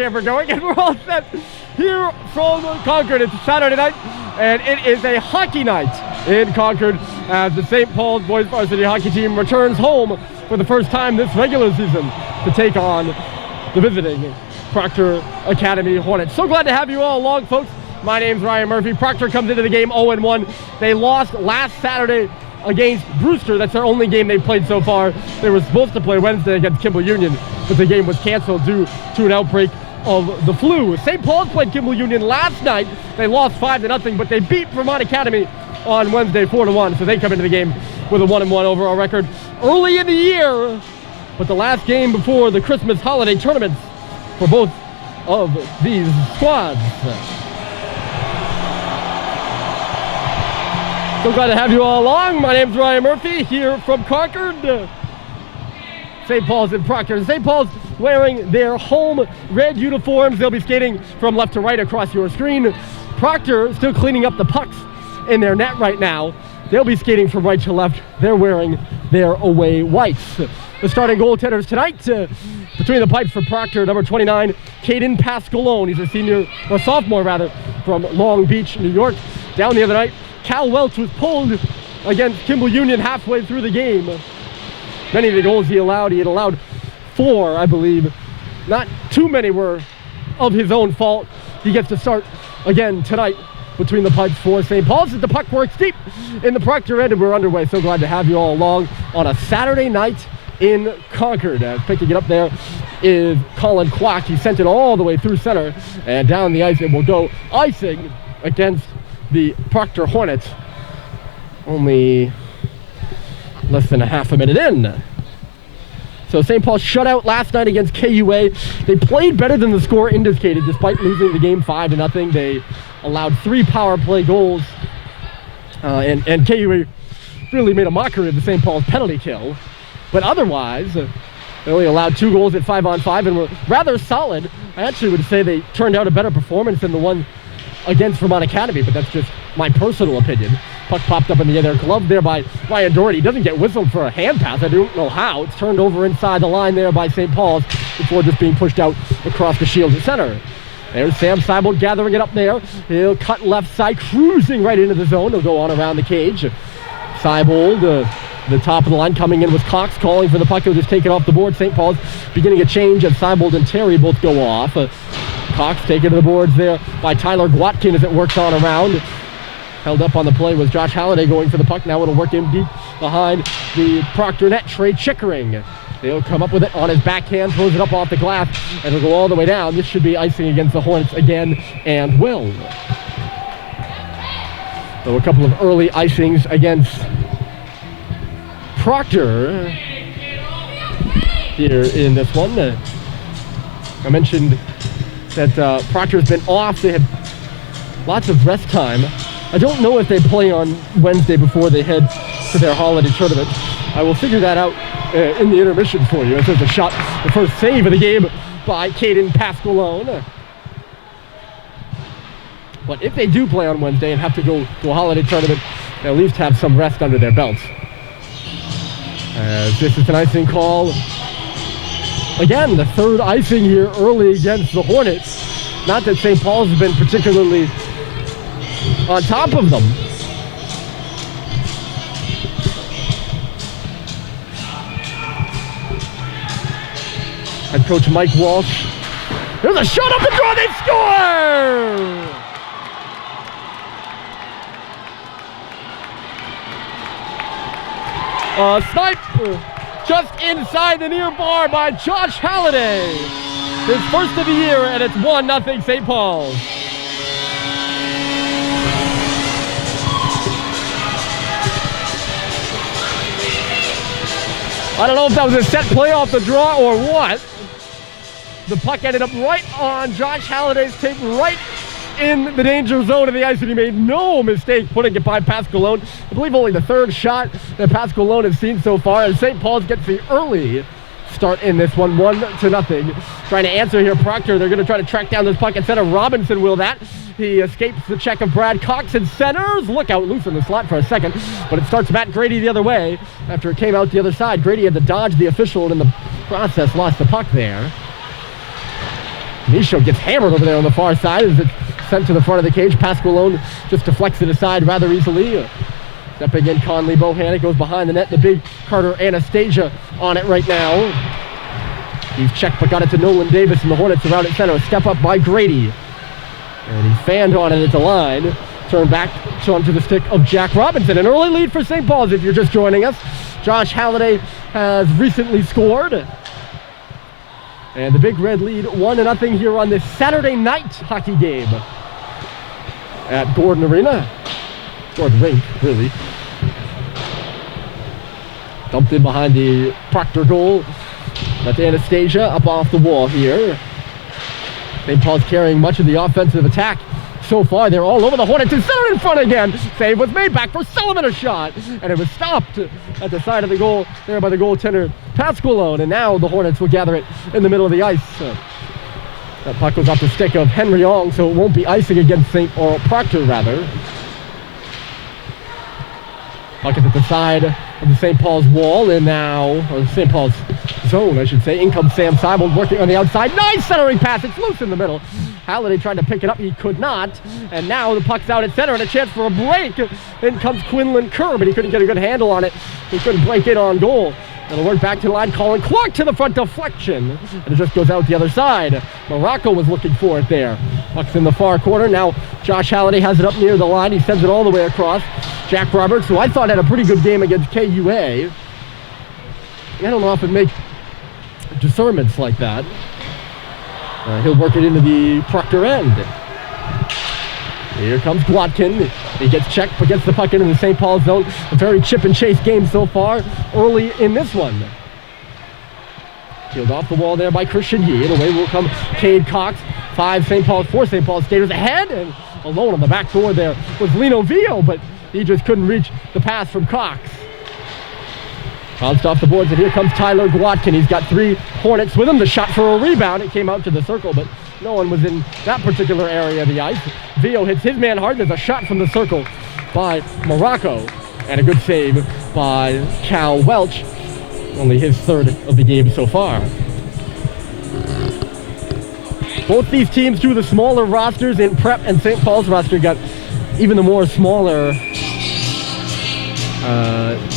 camera going, and we're all set here from Concord. It's Saturday night, and it is a hockey night in Concord as the St. Paul's boys varsity hockey team returns home for the first time this regular season to take on the visiting Proctor Academy Hornets. So glad to have you all along, folks. My name's Ryan Murphy. Proctor comes into the game 0-1. They lost last Saturday against Brewster. That's their only game they've played so far. They were supposed to play Wednesday against Kimball Union, but the game was canceled due to an outbreak of the flu. St. Paul's played Kimball Union last night. They lost 5-0, but they beat Vermont Academy on Wednesday 4-1, so they come into the game with a 1-1 overall record early in the year. But the last game before the Christmas holiday tournaments for both of these squads. So glad to have you all along. My name's Ryan Murphy here from Concord. St. Paul's and Proctor. St. Paul's wearing their home red uniforms. They'll be skating from left to right across your screen. Proctor still cleaning up the pucks in their net right now. They'll be skating from right to left. They're wearing their away whites. The starting goaltenders tonight, between the pipes for Proctor, number 29, Caden Pascalone. He's a senior, or sophomore rather, from Long Beach, New York. Down the other night, Cal Welch was pulled against Kimball Union halfway through the game. Many of the goals he had allowed 4, I believe. Not too many were of his own fault. He gets to start again tonight between the pipes for St. Paul's as the puck works deep in the Proctor end, and we're underway. So glad to have you all along on a Saturday night in Concord. Picking it up there is Colin Kwok. He sent it all the way through center and down the ice. It will go icing against the Proctor Hornets. Only less than a half a minute in. So St. Paul shut out last night against KUA. They played better than the score indicated despite losing the game 5-0. They allowed 3 power play goals. And KUA really made a mockery of the St. Paul's penalty kill. But otherwise, they only allowed 2 goals at 5-on-5 and were rather solid. I actually would say they turned out a better performance than the one against Vermont Academy, but that's just my personal opinion. Puck popped up in the other glove there by Ryan Doherty. He doesn't get whistled for a hand pass. I don't know how. It's turned over inside the line there by St. Paul's before just being pushed out across the shield at center. There's Sam Seibold gathering it up there. He'll cut left side, cruising right into the zone. He'll go on around the cage. Seibold, the top of the line, coming in with Cox calling for the puck. He'll just take it off the board. St. Paul's beginning a change as Seibold and Terry both go off. Cox taken to the boards there by Tyler Gwatkin as it works on around. Held up on the play was Josh Halliday going for the puck. Now it'll work in deep behind the Proctor net. Trey Chickering. They'll come up with it on his backhand, throws it up off the glass, and it'll go all the way down. This should be icing against the Hornets again, and will. So a couple of early icings against Proctor here in this one. I mentioned that Proctor's been off. They had lots of rest time. I don't know if they play on Wednesday before they head to their holiday tournament. I will figure that out in the intermission for you. As there's a shot, the first save of the game by Caden Pascalone. But if they do play on Wednesday and have to go to a holiday tournament, they'll at least have some rest under their belts. As this is an icing call. Again, the third icing here early against the Hornets. Not that St. Paul's has been particularly on top of them. Head coach Mike Walsh. There's a shot up the draw, they score! Snipe just inside the near bar by Josh Halliday. His first of the year, and it's 1-0 St. Paul's. I don't know if that was a set play off the draw or what. The puck ended up right on Josh Halliday's tape, right in the danger zone of the ice, and he made no mistake putting it by Pascalone. I believe only the third shot that Pascalone has seen so far, and St. Paul's gets the early start in this one, 1-0. Trying to answer here, Proctor. They're going to try to track down this puck instead of Robinson will that. He escapes the check of Brad Cox and centers. Look out, loose in the slot for a second, but it starts Matt Grady the other way after it came out the other side. Grady had to dodge the official and in the process lost the puck there. Nisho gets hammered over there on the far side as it's sent to the front of the cage. Pasqualone just deflects it aside rather easily. Stepping in Conley Bohan, it goes behind the net. The big Carter Anastasia on it right now. He's checked but got it to Nolan Davis, and the Hornets around at center. A step up by Grady. And he fanned on it at the line. Turned back onto the stick of Jack Robinson. An early lead for St. Paul's if you're just joining us. Josh Halliday has recently scored. And the Big Red lead 1-0 here on this Saturday night hockey game at Gordon Arena. Gordon Rink, really. Dumped in behind the Proctor goal. That's Anastasia up off the wall here. St. Paul's carrying much of the offensive attack so far. They're all over the Hornets and center in front again. Save was made back for Sullivan, a shot. And it was stopped at the side of the goal there by the goaltender Pasqualone. And now the Hornets will gather it in the middle of the ice. That puck goes off the stick of Henry Ong, so it won't be icing against Proctor rather. Puck is at the side of the St. Paul's wall, and now, or St. Paul's zone, I should say. In comes Sam Seibel working on the outside. Nice centering pass. It's loose in the middle. Halliday tried to pick it up. He could not. And now the puck's out at center and a chance for a break. In comes Quinlan Kerr, but he couldn't get a good handle on it. He couldn't break it on goal. It'll work back to the line. Colin Clark to the front deflection. And it just goes out the other side. Morocco was looking for it there. Puck's in the far corner. Now Josh Halliday has it up near the line. He sends it all the way across. Jack Roberts, who I thought had a pretty good game against KUA. I don't often make discernments like that. He'll work it into the Proctor end. Here comes Gwatkin. He gets checked but gets the puck into the St. Paul zone. A very chip and chase game so far early in this one. Peeled off the wall there by Christian Yee. And away will come Cade Cox. 4 St. Paul skaters ahead. And alone on the back door there was Lino Vio, but he just couldn't reach the pass from Cox. Bounced off the boards, and here comes Tyler Gwatkin. He's got 3 Hornets with him. The shot for a rebound. It came out to the circle, but no one was in that particular area of the ice. Vio hits his man hard. There's a shot from the circle by Morocco, and a good save by Cal Welch. Only his 3rd of the game so far. Both these teams do the smaller rosters in prep, and St. Paul's roster got even the more smaller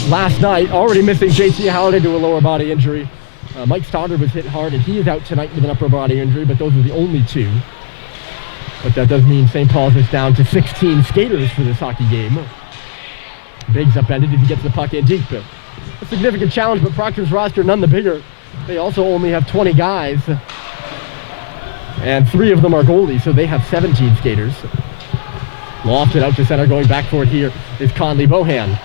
last night. Already missing J.C. Halliday to a lower body injury. Mike Stoddard was hit hard, and he is out tonight with an upper body injury, but those are the only 2. But that does mean St. Paul's is down to 16 skaters for this hockey game. Biggs upended as he gets the puck in deep. A significant challenge, but Proctor's roster none the bigger. They also only have 20 guys, and 3 of them are goalies, so they have 17 skaters. Lofted out to center, going back for it here is Conley Bohan.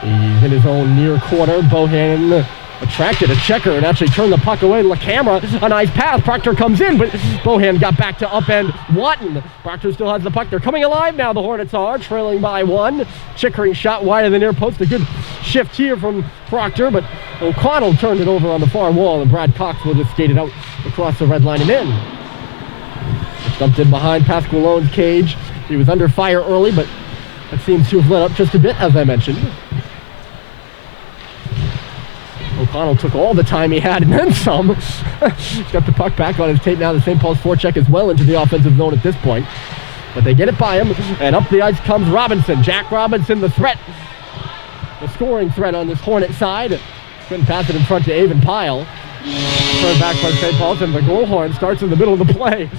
He's in his own near corner. Bohan attracted a checker and actually turned the puck away. LaCamera, a nice pass. Proctor comes in, but Bohan got back to upend Watton. Proctor still has the puck. They're coming alive now, the Hornets are, trailing by 1. Chickering shot wide of the near post. A good shift here from Proctor, but O'Connell turned it over on the far wall, and Brad Cox will just skate it out across the red line and in. It's dumped in behind Pasqualone's cage. He was under fire early, but that seems to have let up just a bit, as I mentioned. O'Connell took all the time he had and then some. He's got the puck back on his tape now. The St. Paul's forecheck is well into the offensive zone at this point. But they get it by him, and up the ice comes Robinson. Jack Robinson, the threat. The scoring threat on this Hornet side. Couldn't pass it in front to Avon Pyle. Turned back by St. Paul's, and the goal horn starts in the middle of the play.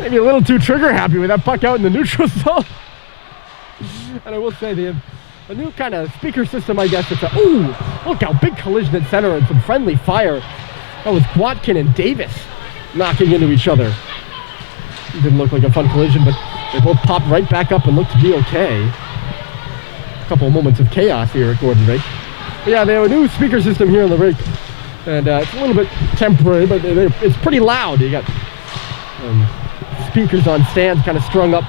Maybe a little too trigger happy with that puck out in the neutral zone. And I will say a new kind of speaker system, I guess. It's a, ooh, look how big collision at center and some friendly fire. That was Gwatkin and Davis knocking into each other. It didn't look like a fun collision, but they both popped right back up and looked to be okay. A couple of moments of chaos here at Gordon Rink. But yeah, they have a new speaker system here in the rink. And it's a little bit temporary, but it's pretty loud. You got speakers on stands kind of strung up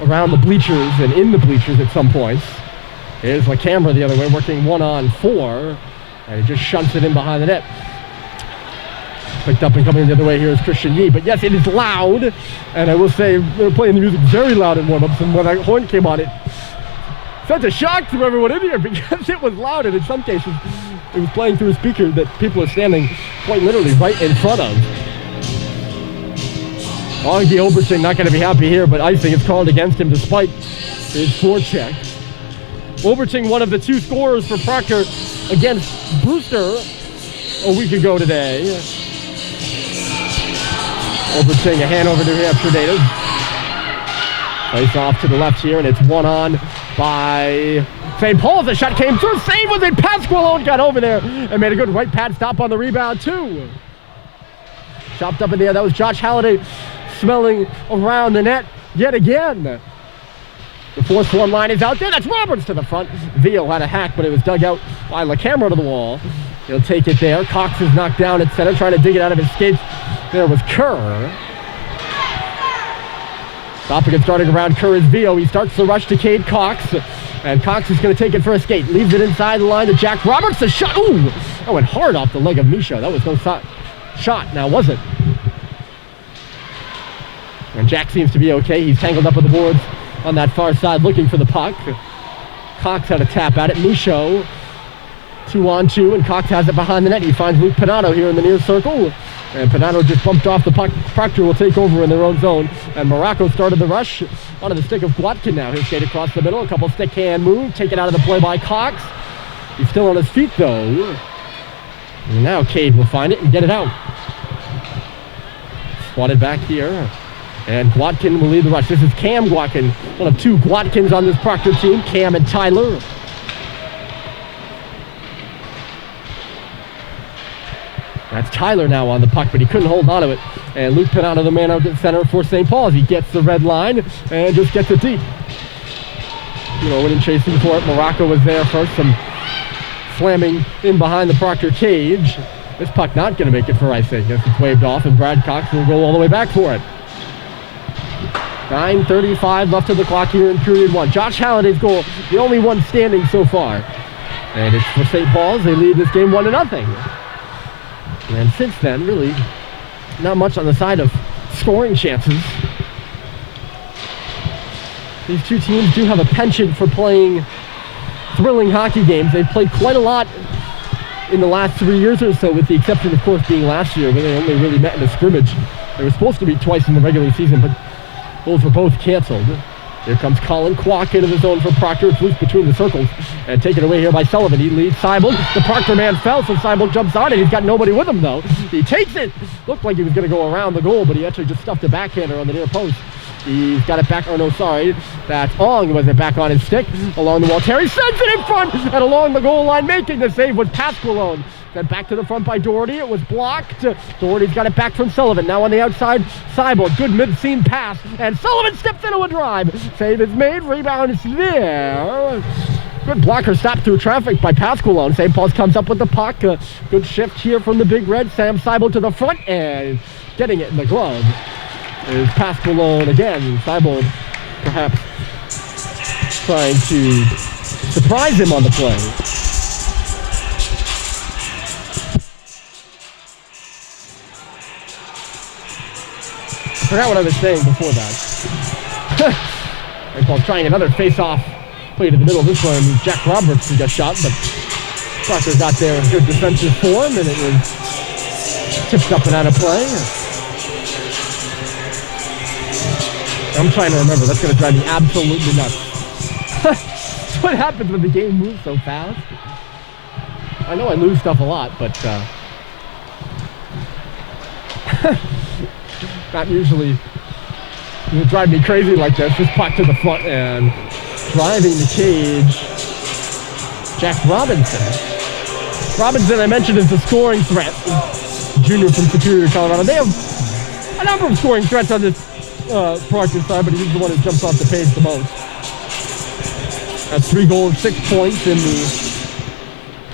around the bleachers and in the bleachers at some points. Here's LaCamera the other way, working 1-on-4. And he just shunts it in behind the net. Picked up and coming the other way here is Christian Yee. But yes, it is loud. And I will say, they were playing the music very loud in warm-ups. And when that horn came on, it sent a shock to everyone in here because it was loud. And in some cases, It was playing through a speaker that people are standing quite literally right in front of. Augie Oberching not going to be happy here, but icing is called against him despite his forecheck. Oberching, one of the 2 scorers for Proctor against Brewster a week ago today. Oberching, a hand over New Hampshire native. Place off to the left here, and it's one on by St. Paul's. The shot came through, save with it. Pasqualone got over there and made a good right pad stop on the rebound, too. Chopped up in the air. That was Josh Halliday smelling around the net yet again. The force one line is out there. That's Roberts to the front. Vio had a hack, but it was dug out by LaCamera to the wall. He'll take it there. Cox is knocked down at center, trying to dig it out of his skates. There was Kerr. Stopping and starting around Kerr is Vio. He starts the rush to Cade Cox. And Cox is going to take it for a skate. Leaves it inside the line to Jack Roberts. The shot. Ooh! That went hard off the leg of Misha. That was no shot, now was it? And Jack seems to be okay. He's tangled up with the boards on that far side looking for the puck. Cox had a tap at it. Michaud, 2-on-2, and Cox has it behind the net. He finds Luke Pinato here in the near circle. And Pinato just bumped off the puck. Proctor will take over in their own zone. And Morocco started the rush onto the stick of Guatkin now. He'll skate across the middle. A couple stick hand move. Take it out of the play by Cox. He's still on his feet though. And now Cade will find it and get it out. Swatted back here. And Guatkin will lead the rush. This is Cam Guatkin, one of 2 Guatkins on this Proctor team, Cam and Tyler. That's Tyler now on the puck, but he couldn't hold on to it. And Luke Pinato, the man out at center for St. Paul's. He gets the red line and just gets it deep. Went and chasing for it. Morocco was there first, some slamming in behind the Proctor cage. This puck not going to make it for icing. Guess it's waved off, and Brad Cox will go all the way back for it. 9:35 left of the clock here in period 1. Josh Halliday's goal, the only one standing so far. And it's for St. Paul's. They lead this game 1-0. And since then, really, not much on the side of scoring chances. These 2 teams do have a penchant for playing thrilling hockey games. They've played quite a lot in the last 3 years or so, with the exception, of course, being last year, where they only really met in a scrimmage. They were supposed to be twice in the regular season, but those were both canceled. Here comes Colin Kwok into the zone for Proctor. It's loose between the circles and taken away here by Sullivan. He leads Seibel. The Proctor man fell, so Seibel jumps on it. He's got nobody with him, though. He takes it. Looked like he was going to go around the goal, but he actually just stuffed a backhander on the near post. He's got it back. Oh, no, sorry. That's Ong was it back on his stick. Along the wall. Terry sends it in front and along the goal line. Making the save was Pasqualone. Then back to the front by Doherty. It was blocked. Doherty's got it back from Sullivan. Now on the outside, Seibel. Good mid-seam pass. And Sullivan steps into a drive. Save is made. Rebound is there. Good blocker stop through traffic by Pasqualone. St. Paul's comes up with the puck. Good shift here from the Big Red. Sam Seibel to the front and getting it in the glove is Pasqualone again. Seibel perhaps trying to surprise him on the play. I forgot what I was saying before that. St. Paul's trying another face-off play to the middle. This one, Jack Roberts who got shot, but Proctor got there in good defensive form, and it was tipped up and out of play. I'm trying to remember. That's going to drive me absolutely nuts. That's what happens when the game moves so fast. I know I lose stuff a lot, but not usually. It would drive me crazy like this. Just puck to the front and driving the cage. Jack Robinson. Robinson, I mentioned, is the scoring threat. Junior from Superior, Colorado. They have a number of scoring threats on this Proctor side, but he's the one that jumps off the page the most. That's 3 goals, 6 points in the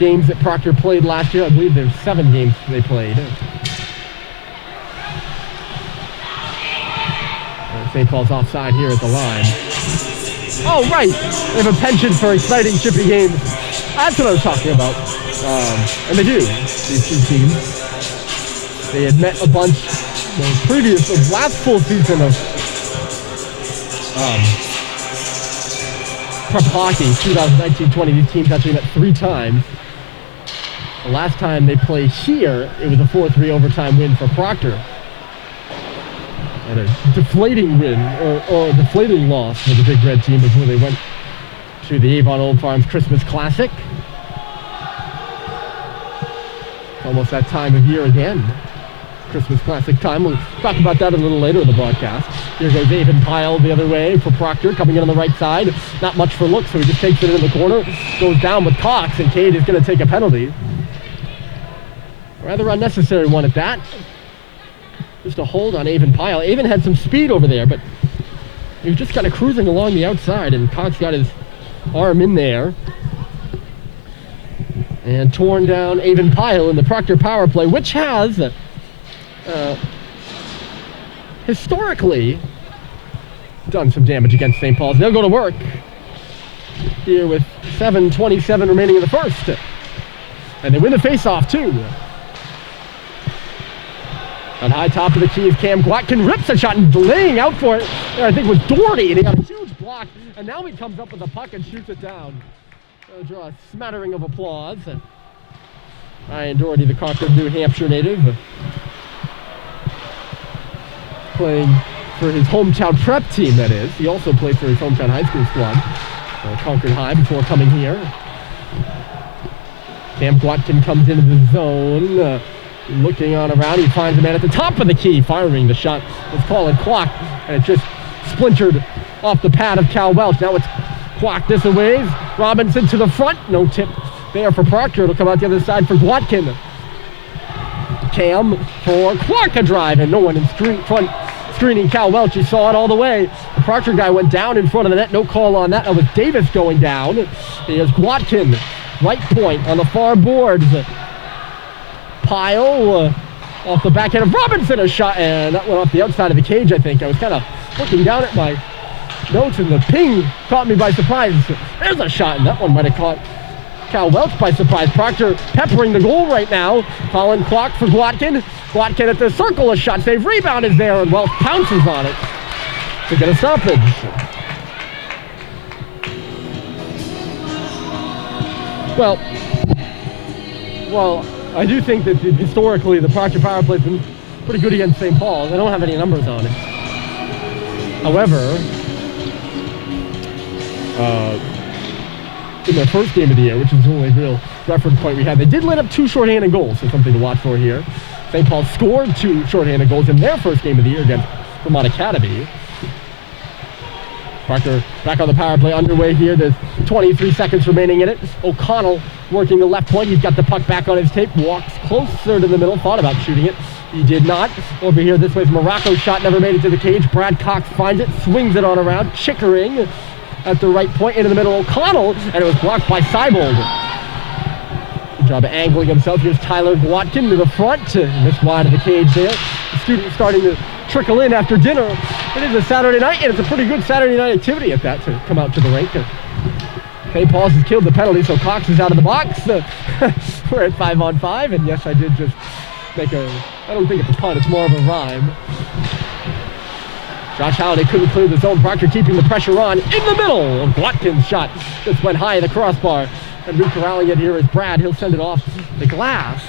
games that Proctor played last year. I believe there's 7 games they played. St. Paul's offside here at the line. Oh, right. They have a penchant for exciting, chippy games. That's what I was talking about. And they do, these 2 teams. They had met a bunch the last full season of prep hockey, 2019-20. These teams actually met 3 times. The last time they played here, it was a 4-3 overtime win for Proctor. And a deflating win, or a deflating loss for the Big Red team before they went to the Avon Old Farms Christmas Classic. Almost that time of year again. Christmas Classic time. We'll talk about that a little later in the broadcast. Here goes Avon Pyle the other way for Proctor, coming in on the right side. Not much for look, so he just takes it in the corner. Goes down with Cox, and Cade is going to take a penalty. Rather unnecessary one at that. Just a hold on Avon Pyle. Avon had some speed over there, but he was just kind of cruising along the outside, and Cox got his arm in there. And torn down Avon Pyle in the Proctor power play, which has historically done some damage against St. Paul's. They'll go to work here with 7:27 remaining in the first. And they win the face-off too. On high top of the key is Cam Gwatkin, rips a shot and laying out for it. There, I think it was Doherty, and he got a huge block. And now he comes up with the puck and shoots it down. I'll draw a smattering of applause. Ryan Doherty, the Concord, New Hampshire native, playing for his hometown prep team, that is. He also played for his hometown high school squad, Concord High, before coming here. Cam Gwatkin comes into the zone, looking on around. He finds a man at the top of the key, firing the shot. Let's call it clock, and it just splintered off the pad of Cal Welch. Now it's Quack this away. Robinson to the front. No tip there for Proctor. It'll come out the other side for Gwatkin. Cam for Clark, a drive, and no one in front screening Cal Welch. You saw it all the way. The Proctor guy went down in front of the net. No call on that. That was Davis going down. Here's Gwatkin. Right point on the far boards. Pyle off the backhand of Robinson. A shot, and that went off the outside of the cage, I think. I was kind of looking down at my notes, and the ping caught me by surprise. There's a shot, and that one might have caught Cal Welch by surprise. Proctor peppering the goal right now. Colin Clark for Gwatkin. Gwatkin at the circle, a shot save. Rebound is there, and Welch pounces on it to get a stoppage. Well, I do think that historically the Proctor power play has been pretty good against St. Paul's. I don't have any numbers on it. However, in their first game of the year, which is the only real reference point we had, they did let up 2 shorthanded goals, so something to watch for here. St. Paul scored 2 shorthanded goals in their first game of the year against Vermont Academy. Proctor back on the power play underway here. There's 23 seconds remaining in it. O'Connell working the left point. He's got the puck back on his tape, walks closer to the middle, thought about shooting it. He did not. Over here, this way's Morocco's shot, never made it to the cage. Brad Cox finds it, swings it on around. Chickering at the right point, into the middle. O'Connell, and it was blocked by Seibold. Good job of angling himself. Here's Tyler Gwatkin to the front. Missed wide of the cage there. The student starting to trickle in after dinner. It is a Saturday night, and it's a pretty good Saturday night activity at that to come out to the rink. St. Paul's has killed the penalty, so Cox is out of the box. We're at 5-on-5, and yes, I did just make I don't think it's a pun, it's more of a rhyme. Josh Halliday couldn't clear the zone. Proctor keeping the pressure on in the middle. Gwatkin's shot just went high of the crossbar. And corralling it here is Brad. He'll send it off the glass.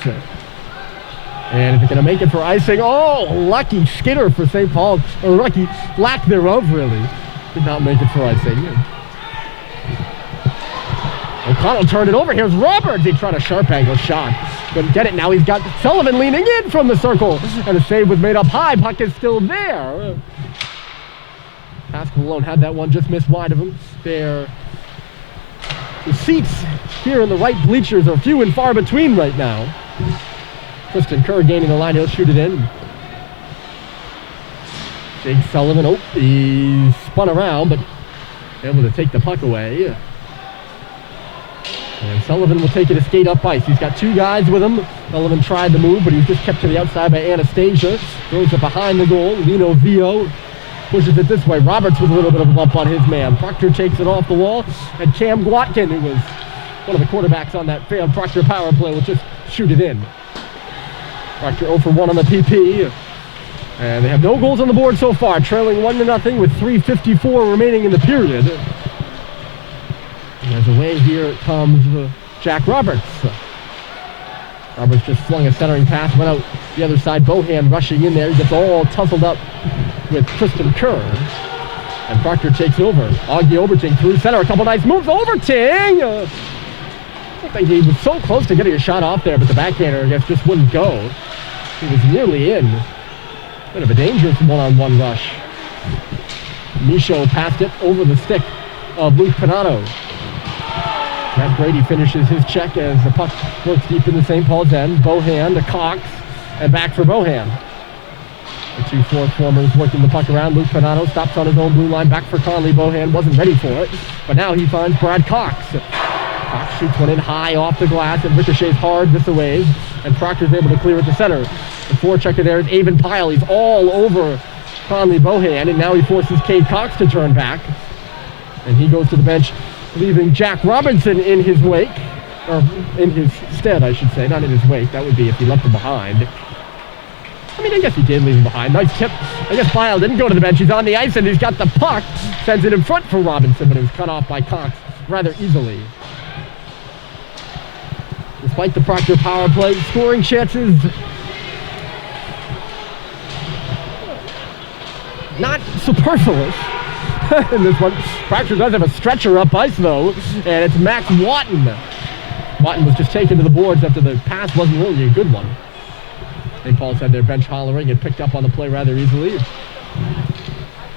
And if it's going to make it for icing, oh, lucky skidder for St. Paul. Or lucky lack thereof, really. Did not make it for icing. O'Connell turned it over. Here's Roberts. He tried a sharp angle shot. Couldn't get it. Now he's got Sullivan leaning in from the circle. And a save was made up high. Puck is still there. Pascal alone had that one, just missed wide of him. The seats here in the right bleachers are few and far between right now. Tristan Kerr gaining the line. He'll shoot it in. Jake Sullivan, he spun around, but able to take the puck away. And Sullivan will take it to skate up ice. He's got 2 guys with him. Sullivan tried to move, but he was just kept to the outside by Anastasia. Throws it behind the goal. Lino Vio pushes it this way. Roberts with a little bit of a bump on his man. Proctor takes it off the wall. And Cam Gwatkin, who was one of the quarterbacks on that failed Proctor power play, will just shoot it in. Proctor 0 for 1 on the PP. And they have no goals on the board so far, trailing 1-0 with 3:54 remaining in the period. And as away here comes Jack Roberts. Roberts just flung a centering pass, went out the other side. Bohan rushing in there. He gets all tussled up with Tristan Kerr. And Proctor takes over. Augie Oberting through center. A couple nice moves. Oberting! I think he was so close to getting a shot off there, but the backhander, I guess, just wouldn't go. He was nearly in. Bit of a dangerous one-on-one rush. Michaud passed it over the stick of Luke Pinato. Matt Brady finishes his check as the puck works deep in the St. Paul's end. Bohan to Cox, and back for Bohan. The two fourth formers working the puck around. Luke Pinato stops on his own blue line. Back for Conley. Bohan wasn't ready for it, but now he finds Brad Cox. Cox shoots one in high off the glass and ricochets hard this away, and Proctor's able to clear it to center. The forechecker there is Avon Pyle. He's all over Conley Bohan, and now he forces Cade Cox to turn back. And he goes to the bench, leaving Jack Robinson in his wake, or in his stead, I should say, not in his wake. That would be if he left him behind. I mean, I guess he did leave him behind. Nice tip. I guess Pyle didn't go to the bench. He's on the ice, and he's got the puck. Sends it in front for Robinson, but it was cut off by Cox rather easily. Despite the Proctor power play, scoring chances not superfluous in this one. Proctor does have a stretcher up ice, though, and it's Max Watton. Watton was just taken to the boards after the pass wasn't really a good one. St. Paul's had their bench hollering and picked up on the play rather easily.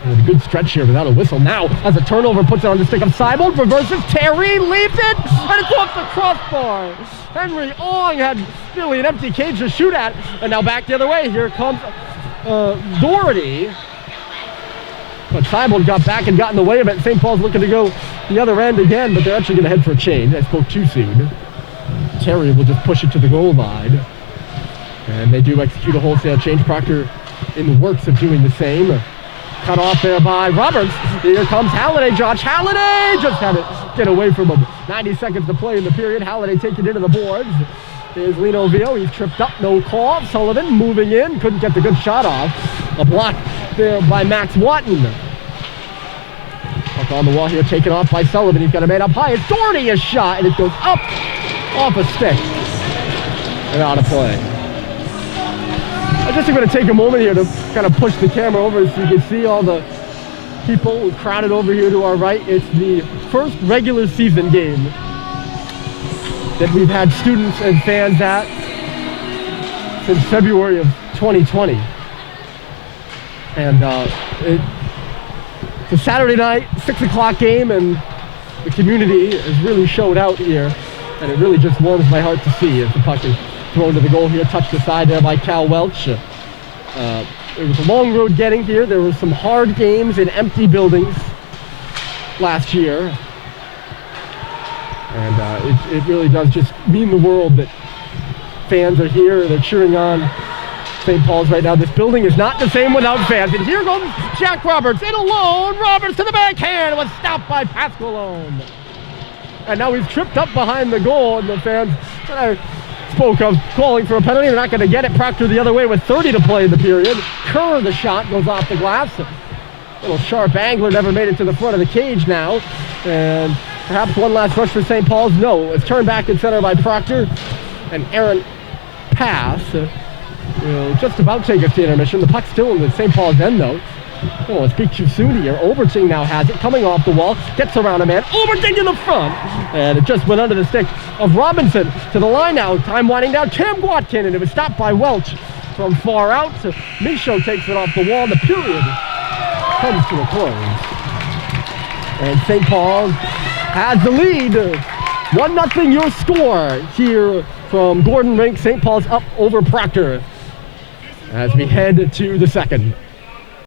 And a good stretch here without a whistle. Now, as a turnover, puts it on the stick of Seibold, reverses, Terry leaves it, and it's off the crossbar. Henry Ong had really an empty cage to shoot at, and now back the other way. Here comes Doherty. But Seibold got back and got in the way of it. St. Paul's looking to go the other end again, but they're actually going to head for a change. I spoke too soon. Terry will just push it to the goal line. And they do execute a wholesale change. Proctor in the works of doing the same. Cut off there by Roberts. Here comes Halliday. Josh Halliday just had it get away from him. 90 seconds to play in the period. Halliday taking it into the boards. Here's Lino Vio. He's tripped up. No call. Sullivan moving in. Couldn't get the good shot off. A block there by Max Watton. Puck on the wall here. Taken off by Sullivan. He's got a man up high. It's Doherty, a shot. And it goes up off a stick. And out of play. I'm just going to take a moment here to kind of push the camera over so you can see all the people crowded over here to our right. It's the first regular season game that we've had students and fans at since February of 2020. And it's a Saturday night, 6 o'clock game, and the community has really showed out here. And it really just warms my heart to see as the puck is thrown to the goal here, touched aside there by Cal Welch. It was a long road getting here. There were some hard games in empty buildings last year. And it really does just mean the world that fans are here. They're cheering on St. Paul's right now. This building is not the same without fans. And here goes Jack Roberts in alone. Roberts to the backhand. It was stopped by Pasqualone. And now he's tripped up behind the goal, and the fans spoke of calling for a penalty. They're not going to get it. Proctor the other way with 30 to play in the period. Kerr, the shot goes off the glass. A little sharp angler, never made it to the front of the cage now. And perhaps one last rush for St. Paul's. No, it's turned back in center by Proctor. An errant pass. Will just about take us to intermission. The puck's still in the St. Paul's end, though. Oh, let's speak too soon here. Oberting now has it, coming off the wall, gets around a man. Oberting to the front, and it just went under the stick of Robinson. To the line now, time winding down. Cam Gwatkin, and it was stopped by Welch from far out. So Michaud takes it off the wall. The period comes to a close. And St. Paul has the lead. 1-0 your score here from Gordon Rink. St. Paul's up over Proctor as we head to the second.